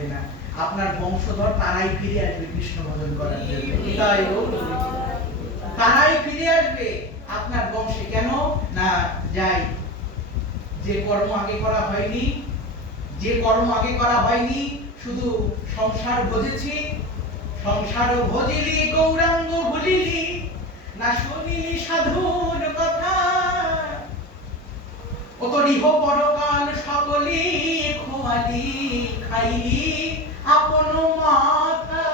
আসবে না, আপনার বংশধর তারাই ফিরে আসবে কৃষ্ণ ভজন করার জন্য। তাই তারাই ফিরে আসবে আপনার বংশে। কেন না, যাই যে কর্ম আগে করা হয়নি, যে কর্ম আগে করা হয়নি, শুধু সংসার ভজেছি, সংসার ভজিলি গৌরাঙ্গ ভুলিলি, না শুনিলি সাধুর কথা, কত রিহ পরকাল সকলি খোয়ালি খাইলি আপন মাথা।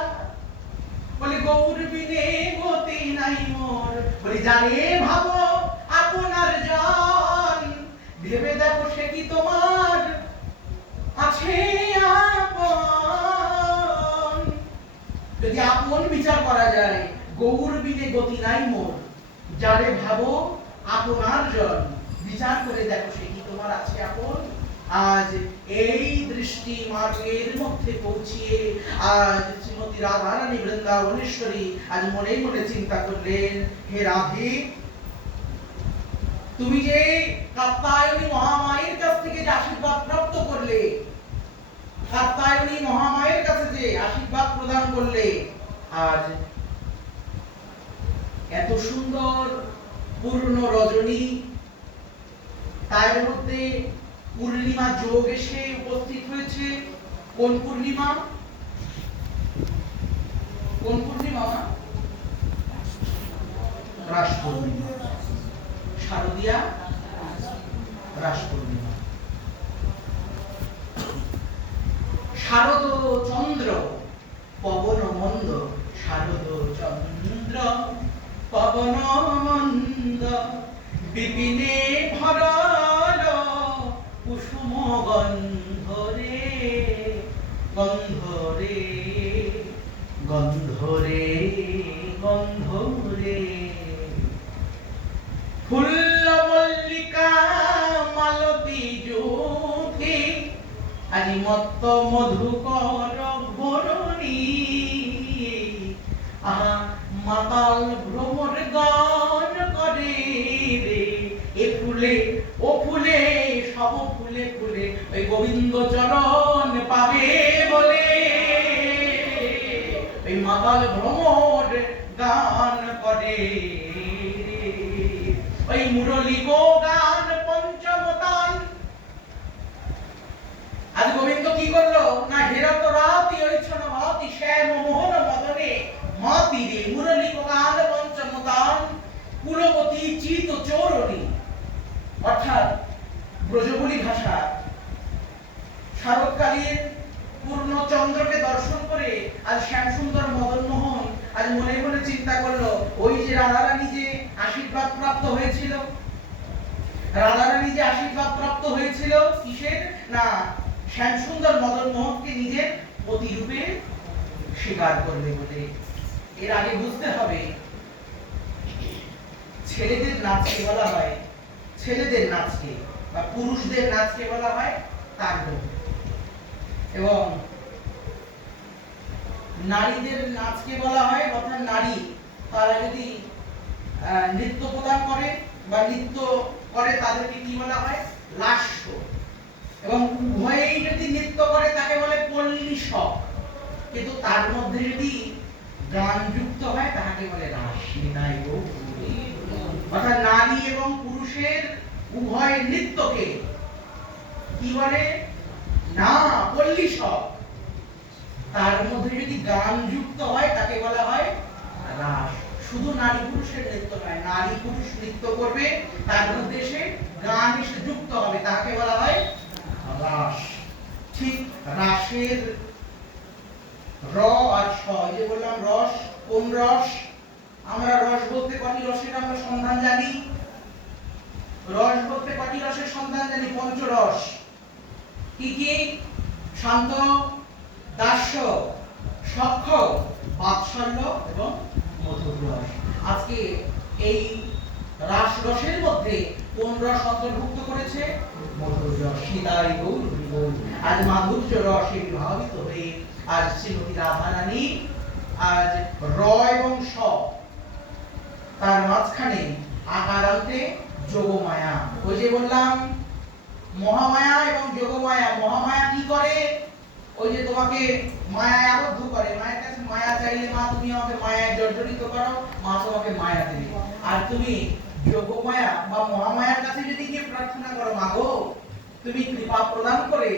বলে গৌর বিনে গতি নাই মোর, বলি জানে ভাবো আপনার জন, ভেবে দেখো সে কি তোমার আছে আপন। যদি আপন বিচার করা যায়, গৌর বিনে গতি নাই মোর, যারে ভাবো আপনার জন, বিচার করে দেখো সে কি তোমার আছে আপন। আজ এই দৃষ্টি মার্গের মধ্যে পৌঁছিয়ে আজ শ্রীমতী রাধারানী বৃন্দাবনেশ্বরী আজ মনে মনে চিন্তা করলেন, হে রাধে, তুমি যে কাত্যায়নী মহামায়ের কাছ থেকে যে আশীর্বাদ প্রাপ্ত করলে, কাত্যায়নী মহামায়ের কাছে যে আশীর্বাদ প্রদান করলে, আজ এত সুন্দর পূর্ণ রজনী, তার মধ্যে পূর্ণিমা যোগ এসে উপস্থিত হয়েছে। কোন পূর্ণিমা? কোন পূর্ণিমা? রাস পূর্ণিমা, শারদীয়া রাস পূর্ণিমা। শারদ চন্দ্র পবন মন্দ, শারদ চন্দ্র পবন মন্দ, বিপিনে ভরল কুসুম গন্ধরে, গন্ধরে গন্ধরে গন্ধরে, ফুল মল্লিকা মালতী জ্যোতি, আজি মত্ত মধুকর বরণী, আহা মাতাল ভ্রমর গান করে রে, এ ফুলে ও ফুলে সব ফুলে ফুলে ওই গোবিন্দ চরণ পাবে বলে, ওই মাতাল ভ্রমর গান করে, ওই মুরলী গো গান পঞ্চমতান। আজ গোবিন্দ কি করলো না, হেরত রাতি ঐচ্ছন ভাতি শ্যাম মোহন মদনে মাতি রে, মুরলী গো গান পঞ্চমতান, কুলবতী চিত চোরণী। অর্থাৎ ব্রজবুলি ভাষা, শরৎকালীন পূর্ণ চন্দ্রকে দর্শন করে আজ শ্যাম সুন্দর মদন মোহন আজ মনে মনে চিন্তা করলো, ওই যে রাধারানী যে আশীর্বাদ প্রাপ্ত হয়েছিল, রাধারানী যে আশীর্বাদ প্রাপ্ত হয়েছিল কিসের না, শ্যাম সুন্দর মদন মোহনকে নিজের পতি রূপে স্বীকার করবে বলে। এর আগে বুঝতে হবে, ছেলেদের নাচকে বলা হয়, ছেলেদের নাচকে বা পুরুষদের নাচকে বলা হয় তাণ্ডব, এবং নারীদের নাচকে বলা হয়, অর্থাৎ নারী তারা যদি নৃত্য প্রদান করে বা নৃত্য করে তাদেরকে কি বলা হয়, লাস্য, এবং উভয়েই যদি নৃত্য করে তাকে বলে পল্লীশক, কিন্তু তার মধ্যে যদি গান যুক্ত হয় তাকে বলে রাস। অর্থাৎ নারী এবং পুরুষের উভয় নৃত্যকে কি বলে না, পল্লীশক, তার মধ্যে যদি গান যুক্ত হয় তাকে বলা হয় রাস। শুধু নারী পুরুষের নৃত্য নয়, নারী পুরুষ নৃত্য করবে, তার মধ্যে সে গান এসে যুক্ত হবে, তাকে বলা হয় রাস। ঠিক রাসের র আর স, যে বললাম রস, কোন রস? আমরা রস বলতে কটি রসের আমরা সন্ধান জানি? রস বলতে কটি রসের সন্ধান জানি? পঞ্চরস। কি কি? শান্ত, দাস্য, সখ্য, বাৎসল্য এবং মধুর রস। আজকে এই রাস রসের মধ্যে কোন রস অন্তর্ভুক্ত করেছে? মধুর রস। সীতাই গৌর গৌর। আজ মাধুর্য রসে বিভাবিত হয়ে আজ শ্রীমতী রাধারানী আজ র এবং স, তার মাঝখানে আকারান্তে যোগমায়া। ওই যে বললাম মহামায়া এবং যোগমায়া। মহামায়া কি করে? ওই যে তোমাকে মায়ায় আবদ্ধ করে, মায়ের কাছে মায়া চাইলে মা তুমি আমাকে মায়ায় জর্জরিত করো, মা তোমাকে মায়া দেবে। আর তুমি যোগমায়া বা মহামায়ার কাছে যদি গিয়ে প্রার্থনা করো, মা গো তুমি কৃপা প্রদান করে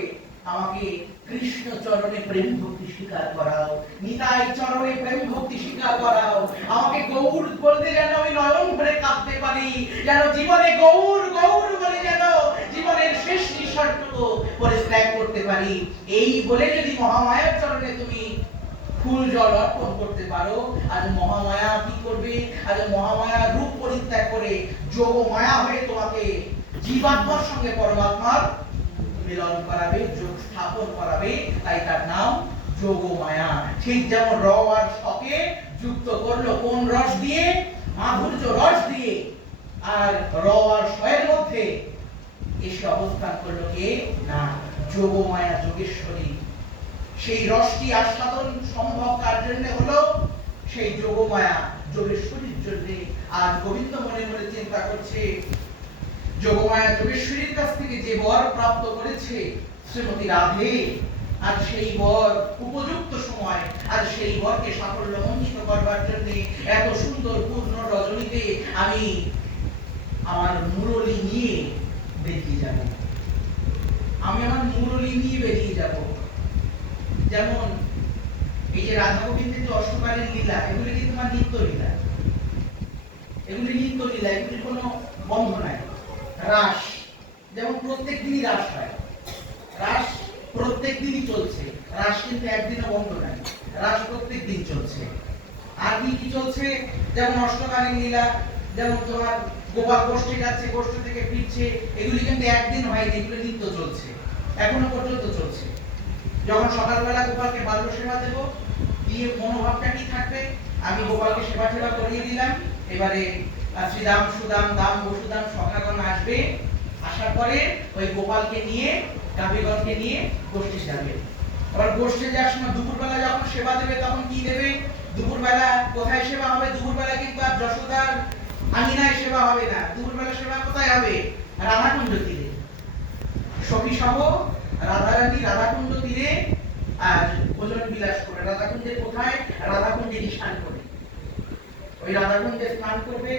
আমাকে কৃষ্ণ চরণে প্রেম ভক্তি স্বীকার করাও, নিতাই চরণে প্রেম ভক্তি স্বীকার করাও, আমাকে গৌর বলতে যেন আমি নয়ন ভরে কাঁদতে পারি, যেন জীবনে গৌর গৌর বলে যেন জীবনের শেষ নিঃশ্বাসটুকু পরিত্যাগ করতে পারি। এই বলে যদি মহামায়ার চরণে তুমি ফুল জল অর্পণ করতে পারো, আজ মহামায়া কি করবে? আজ মহামায়া রূপ পরিত্যাগ করে যোগমায়া হয়ে তোমাকে জীবাত্মার সঙ্গে পরমাত্মার মিলন করাবে, যোগ স্থাপন করাবে, তাই তার নাম যোগমায়া। ঠিক যেমন র আর শকে যুক্ত করলো কোন রস দিয়ে? মাধুর্য রস দিয়ে। আর র আর শয়ের মধ্যে এসে অবস্থান করলো কে? না, যোগমায়া, যোগেশ্বরী। সেই রসটি আস্বাদন সম্ভব কার জন্য হলো? সেই যোগমায়া, যোগেশ্বরীর জন্য। আজ গোবিন্দ মনে মনে চিন্তা করছে, যোগমায়া যোগেশ্বরীর কাছ থেকে যে বর প্রাপ্ত করেছে শ্রীমতী রাধে, আর সেই বর উপযুক্ত সময়, আর সেই বরকে সাফল্য মণ্ডিত করবার জন্য এত সুন্দর পূর্ণ রজনীতে আমি আমার মুরলী নিয়ে বেরিয়ে যাব। আমি আমার মুরলী নিয়ে বেরিয়ে যাব। যেমন এই যে রাধা গোবিন্দের যে অষ্টকালীন লীলা, এগুলি কিন্তু আমার নিত্য লীলা, এগুলি নিত্য লীলা, এগুলির কোনো বন্ধ নাই। রাস যেমন প্রত্যেক দিনই রাস হয়, রাস প্রত্যেক দিনই চলছে, রাস কিন্তু একদিনও বন্ধ নাই, রাস প্রত্যেক দিন চলছে। আর কি কি চলছে? যেমন অষ্টকালীন লীলা, যেমন তোমার গোপাল গোষ্ঠী যাচ্ছে, গোষ্ঠী থেকে ফিরছে, এগুলি কিন্তু একদিন হয়নি, এগুলি নিত্য চলছে, এখনো পর্যন্ত চলছে। যখন সকালবেলা গোপালকে বাল্য সেবা দেব, দিয়ে মনোভাবটা কি থাকবে? আমি গোপালকে সেবা সেবা করিয়ে দিলাম, এবারে শ্রীদাম সুদাম দাম বসুদাম সখাগণ আসবে, আসার পরে ওই গোপালকে নিয়ে, গাভীগণকে নিয়ে গোষ্ঠী যাবে। আবার গোষ্ঠী যাওয়ার সময় দুপুরবেলা যখন সেবা দেবে, তখন কি দেবে? দুপুরবেলা কোথায় সেবা হবে? দুপুরবেলা কিন্তু আর যশোদার আঙিনায় সেবা হবে না, দুপুরবেলা সেবা কোথায় হবে? রাধাকুণ্ড তীরে। সখী সহ রাধারানী রাধাকুণ্ড তীরে আর ভোজন বিলাস করে। রাধাকুণ্ডের কোথায়? রাধাকুণ্ডে স্নান করে। ওই রাধাকুণ্ডে স্নান করবে,